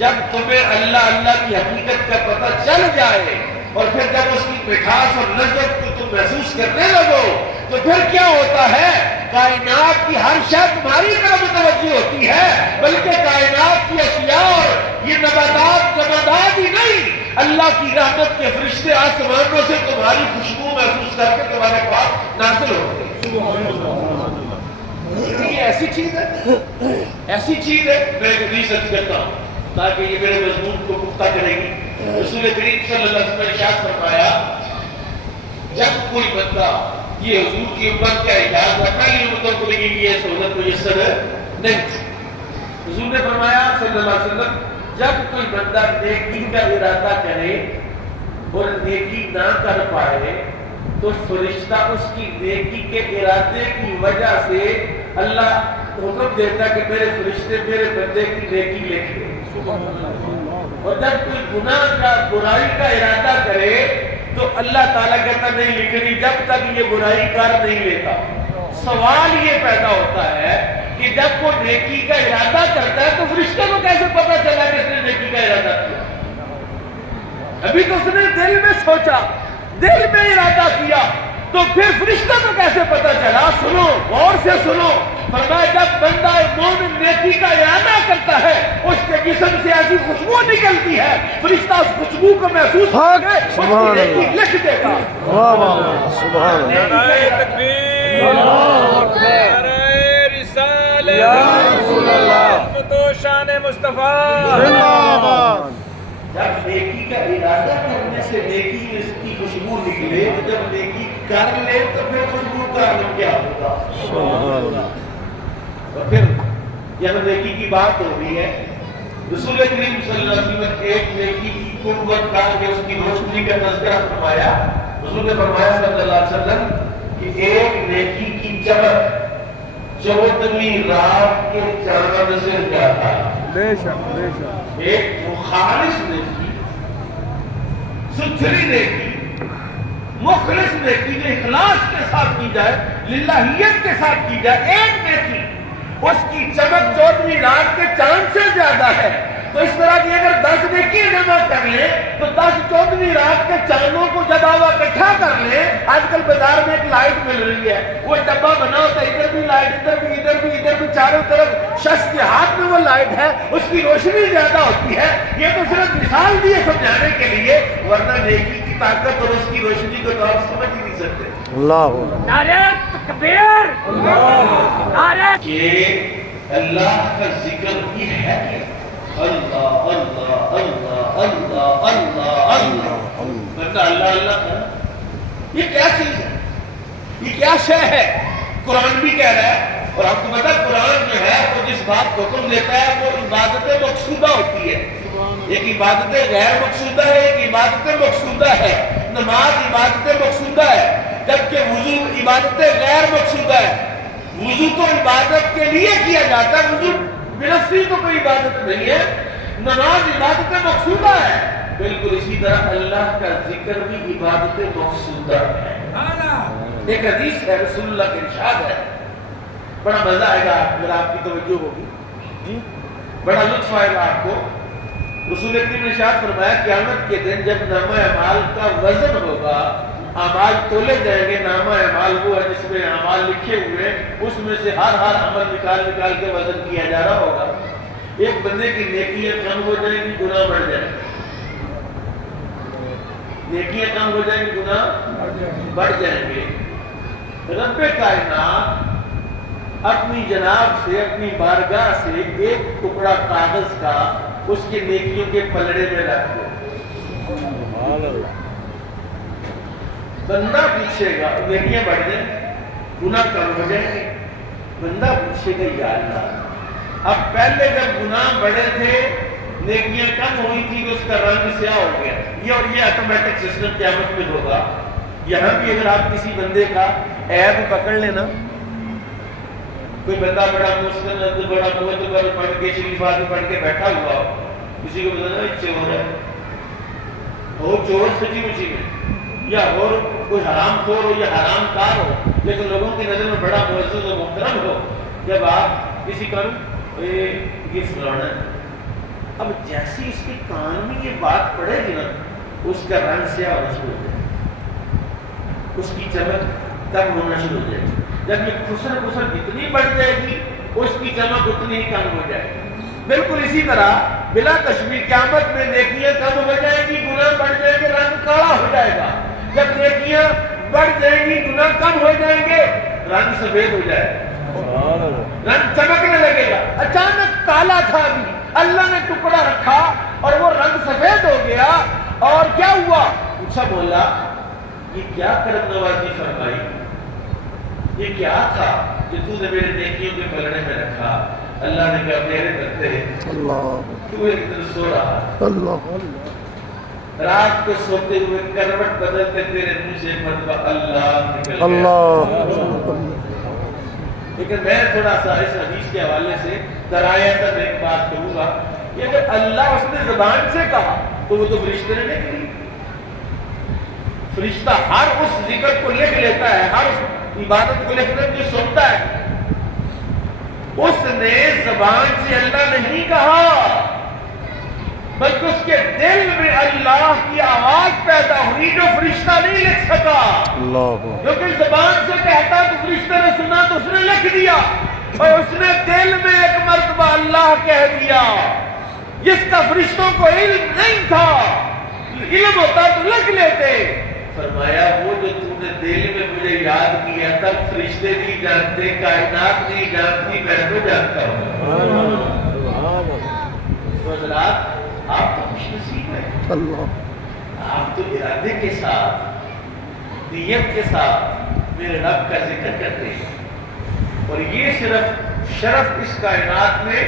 جب تمہیں اللہ اللہ کی حقیقت کا پتہ چل جائے اور پھر جب اس کی مٹھاس اور لذت کو تم محسوس کرنے لگو تو پھر کیا ہوتا ہے؟ کائنات کی ہر شے تمہاری طرف متوجہ ہوتی ہے، بلکہ کائنات کی اشیاء اور یہ نباتات جمادات ہی نہیں، اللہ کی رحمت کے فرشتے آسمانوں سے تمہاری خوشبو محسوس کر کے تمہارے پاس نازل ہوتے ہیں۔ یہ ایسی چیز ہے، ایسی چیز ہے، میں ایک حدیث عرض کرتا ہوں تاکہ یہ میرے مضمون کو پختہ کرے گی۔ رسول کریم صلی اللہ علیہ وسلم نے ارشاد فرمایا جب کوئی بندہ، یہ حضور کی امت کا اعجاز ہے، پہلی امتوں کو لیکن یہ سہولت میسر نہیں تھی۔ حضور نے فرمایا صلی اللہ علیہ وسلم جب کوئی بندہ نیکی کا ارادہ کرے اور نیکی نہ کر پائے تو فرشتہ اس کی نیکی کے ارادے کی وجہ سے اللہ حکم دیتا کہ میرے فرشتے میرے بندے کی نیکی لکھ دیں۔ اور جب کوئی گناہ کا برائی کا ارادہ کرے تو اللہ تعالیٰ کہتا نہیں لکھنی جب تک یہ برائی کر نہیں لیتا۔ سوال یہ پیدا ہوتا ہے کہ جب وہ نیکی کا ارادہ کرتا ہے تو فرشتے کو کیسے پتا چلا کہ اس نے نیکی کا ارادہ کیا؟ ابھی تو اس نے دل میں سوچا، دل میں ارادہ کیا، تو پھر فرشتہ کو کیسے پتا چلا؟ سنو، غور سے سنو، فرمایا جب بندہ مومن نیکی کا ارادہ کرتا ہے اس کے جسم سے ایسی خوشبو نکلتی ہے فرشتہ اس خوشبو کو محسوس کر کے اس کی نیکی لکھ دے گا۔ سبحان اللہ، نعرہ تکبیر، نعرہ رسالت، یا رسول اللہ، عظمت و شان مصطفیٰ، زندہ باد۔ جب نیکی کا ارادہ کرنے سے نیکی اس کی خوشبو نکلے تو جب نیکی کر لے تو پھر خوشبو کا عالم کیا ہوگا؟ سبحان اللہ۔ اور پھر یہاں نیکی کی بات ہو رہی ہے، رسول کریم صلی اللہ علیہ وسلم نے ایک نیکی کی قوت کا کہ اس کی روشنی کا تذکرہ فرمایا۔ رسول نے فرمایا صلی اللہ علیہ وسلم کہ ایک نیکی کی چمک 14ویں رات کے چاند سے زیادہ ہے۔ بے شک بے شک، ایک مخالص نیکی، ستھری نیکی، مخلص نیکی جو اخلاص کے ساتھ کی جائے، للہیت کے ساتھ کی جائے، ایک نیکی اس کی چمک 14ویں رات کے چاند سے زیادہ ہے۔ تو اس طرح کی اگر 10 نیکی جمع کر لیں تو 10 14ویں رات کے چاندوں کو جب آپ اکٹھا کر لیں، آج کل بازار میں ایک لائٹ مل رہی ہے، وہ ڈبہ بنا ہوتا ہے، ادھر بھی لائٹ، ادھر بھی چاروں طرف شخص کے ہاتھ میں وہ لائٹ ہے، اس کی روشنی زیادہ ہوتی ہے۔ یہ تو صرف مثال دی ہے سمجھانے کے لیے، ورنہ نیکی کی طاقت اور اس کی روشنی کو تو آپ سمجھ ہی نہیں سکتے۔ اللہ نعرہ تکبیر، نعرہ کہ اللہ کا ذکر بھی ہے، اللہ اللہ اللہ اللہ اللہ اللہ، بندہ اللہ اللہ کرے، یہ کیا چیز ہے؟ یہ کیا شے ہے؟ قرآن بھی کہہ رہا ہے، اور آپ کو پتا قرآن جو ہے وہ جس بات کو حکم دیتا ہے وہ عبادت مقصودہ ہوتی ہے۔ ایک عبادت غیر مقصودہ ہے، ایک عبادت مقصودہ ہے۔ نماز عبادت مقصودہ ہے، جبکہ وضو عبادت غیر مقصودہ ہے۔ وضو تو عبادت کے لیے کیا جاتا ہے، وضو بنفسی تو کوئی عبادت نہیں ہے، نماز عبادت مقصودہ ہے۔ بالکل اسی طرح اللہ کا ذکر بھی عبادت مقصودہ ہے۔ ایک حدیث ہے، رسول اللہ کے ارشاد ہے، بڑا مزہ آئے گا اگر آپ کی توجہ ہوگی، بڑا لطف آئے گا آپ کو۔ رسول کریم نے ارشاد فرمایا قیامت کے دن جب نامہ اعمال کا وزن ہوگا، اعمال تولے جائیں گے، نامہ اعمال وہ ہے جس میں اعمال لکھے ہوئے، اس میں سے ہر عمل نکال کے وزن کیا جا رہا ہوگا۔ ایک بندے کی نیکیاں کم ہو جائیں گی، گناہ بڑھ جائیں گے، نیکیاں کم ہو جائیں گی، گناہ بڑھ جائیں گے۔ رب کائنات اپنی جناب سے، اپنی بارگاہ سے ایک ٹکڑا کاغذ کا اس کے نیکیوں کے پلڑے میں رکھ دو، بندہ پوچھے گا، نیکیاں بڑھ جائیں گناہ کم ہو جائیں گے، بندہ پوچھے گا یا اللہ اب پہلے جب گناہ بڑے تھے نیکیاں کم ہوئی تھی تو اس کا رنگ سیاہ ہو گیا، یہ اور یہ آٹومیٹک سسٹم قیامت میں ہوگا۔ یہاں بھی اگر آپ کسی بندے کا عیب پکڑ لینا، کوئی بندہ بڑا مستند، بڑا معتبر پڑھ کے شریفات پڑھ کے بیٹھا ہوا ہو، کسی کو بتانا اچھے ہو رہا ہے، ہو چور سچی مچی میں، یا اور کوئی حرام خور ہو یا حرام کار ہو، لیکن لوگوں کی نظر میں بڑا معزز و محترم ہو، جب آپ کسی کا یہ فلانا ہے، اب جیسی اس کے کان میں یہ بات پڑے گی نا اس کا رنگ سیاہ ہونا شروع ہو جائے گا، اس کی چمک کم ہونا شروع ہو جائے گی. جب یہ خسر جتنی بڑھ جائے گی اس کی چمک اتنی ہی کم ہو جائے گی. بالکل اسی طرح بلا تشبیہ قیامت میں نیکیاں کم ہو جائیں گی، گناہ بڑھ جائیں گے، رنگ کالا ہو جائے گا. جب نیکیاں بڑھ جائیں گی، گناہ کم ہو جائیں گے، رنگ سفید ہو جائے گا، رنگ چمکنے لگے گا. اچانک کالا تھا ابھی، اللہ نے ٹکڑا رکھا اور وہ رنگ سفید ہو گیا. اور کیا ہوا؟ پوچھا مولا یہ کیا کرم نوازی فرمائی، یہ کیا تھا جو تو نے میرے نیکیوں کے پلڑے میں رکھا؟ اللہ نے کہا میرے بندے تو ایک دن سو رہا، رات کو سوتے ہوئے کروٹ بدلتے تیرے منہ سے مرتبہ اللہ نکل گیا. لیکن میں تھوڑا سا اس حدیث کے حوالے سے درایتاً ایک بات کہوں گا کہ اگر اللہ اس نے زبان سے کہا تو وہ تو فرشتے نے نہیں کہی. فرشتہ ہر اس ذکر کو لکھ لیتا ہے، ہر اس عبادت کو لکھ لیتا ہے جو سنتا ہے. اس نے زبان سے اللہ نہیں کہا بلکہ اس کے دل میں اللہ کی آواز پیدا ہوئی جو فرشتہ نہیں لکھ سکا. کیونکہ زبان سے کہتا تو فرشتے نے سنا تو اس نے لکھ دیا، اور اس نے دل میں ایک مرتبہ اللہ کہہ دیا جس کا فرشتوں کو علم نہیں تھا. علم ہوتا تو لکھ لیتے. فرمایا وہ جو تو نے دل میں مجھے یاد کیا تب فرشتے نہیں جانتے، کائنات نہیں جانتی، میں تو جانتا ہوں. حضرات آپ تو خوش نصیب ہیں، آپ تو ارادے کے ساتھ نیت کے ساتھ میرے رب کا ذکر کرتے ہیں. اور یہ صرف شرف اس کائنات میں